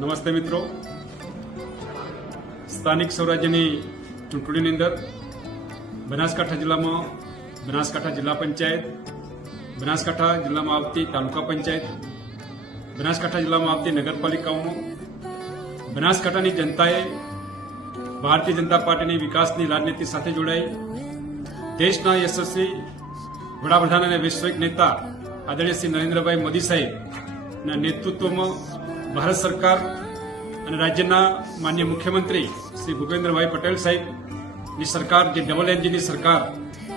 નમસ્તે મિત્રો, સ્થાનિક સ્વરાજ્યની ચૂંટણીની અંદર બનાસકાંઠા જિલ્લામાં બનાસકાંઠા જિલ્લા પંચાયત, બનાસકાંઠા જિલ્લામાં આવતી તાલુકા પંચાયત, બનાસકાંઠા જિલ્લામાં આવતી નગરપાલિકાઓમાં બનાસકાંઠાની જનતાએ ભારતીય જનતા પાર્ટીની વિકાસની રાજનીતિ સાથે જોડાઈ દેશના યશસ્વી વડાપ્રધાન અને વૈશ્વિક નેતા આદરણીય શ્રી નરેન્દ્રભાઈ મોદી સાહેબના નેતૃત્વમાં ભારત સરકાર અને રાજ્યના માનનીય મુખ્યમંત્રી શ્રી ભૂપેન્દ્રભાઈ પટેલ સાહેબની સરકાર, જે ડબલ એન્જિનની સરકાર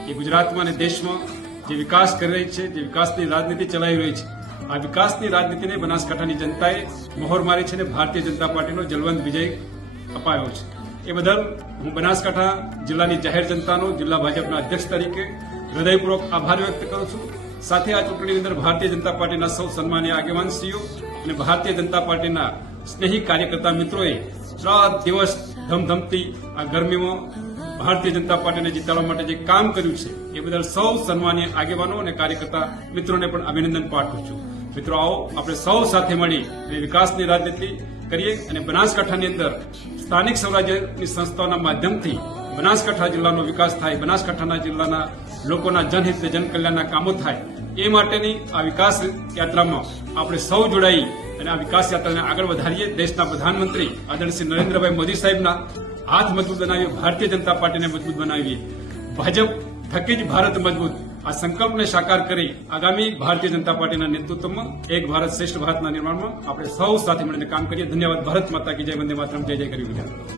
એ ગુજરાતમાં અને દેશમાં જે વિકાસ કરી રહી છે, જે વિકાસની રાજનીતિ ચલાવી રહી છે, આ વિકાસની રાજનીતિને બનાસકાંઠાની જનતાએ મહોર મારી છે અને ભારતીય જનતા પાર્ટીનો જલવંત વિજય અપાયો છે. એ બદલ હું બનાસકાંઠા જિલ્લાની જાહેર જનતાનો, જિલ્લા ભાજપના અધ્યક્ષ તરીકે હૃદયપૂર્વક આભાર વ્યક્ત કરું છું. સાથે આ ચૂંટણીની અંદર ભારતીય જનતા પાર્ટીના સૌ સન્માનીય આગેવાનશ્રીઓ અને ભારતીય જનતા પાર્ટીના સ્નેહી કાર્યકર્તા મિત્રોએ 3 દિવસ ધમધમતી આ ગરમીમાં ભારતીય જનતા પાર્ટીને જીતાડવા માટે જે કામ કર્યું છે એ બદલ સૌ સન્માનીય આગેવાનો અને કાર્યકર્તા મિત્રોને પણ અભિનંદન પાઠવું છું. મિત્રો, આવો આપણે સૌ સાથે મળી વિકાસની રાજનીતિ કરીએ અને બનાસકાંઠાની અંદર સ્થાનિક સ્વરાજ્યની સંસ્થાઓના માધ્યમથી બનાસકાંઠા જિલ્લાનો વિકાસ થાય, બનાસકાંઠાના જિલ્લાના લોકોના જનહિત જનકલ્યાણના કામો થાય, એ માટેની આ વિકાસ યાત્રામાં આપણે સૌ જોડાઈ અને આ વિકાસ યાત્રાને આગળ વધારીએ. દેશના પ્રધાનમંત્રી આદરણીય શ્રી નરેન્દ્રભાઈ મોદી સાહેબના હાથ મજબૂત બનાવીએ, ભારતીય જનતા પાર્ટીને મજબૂત બનાવીએ, ભાજપ થકી જ ભારત મજબૂત, આ સંકલ્પને સાકાર કરી આગામી ભારતીય જનતા પાર્ટીના નેતૃત્વમાં એક ભારત શ્રેષ્ઠ ભારતના નિર્માણમાં આપણે સૌ સાથે મળીને કામ કરીએ. ધન્યવાદ. ભારત માતા કી જય. વંદે માતરમ. જય જય કરી.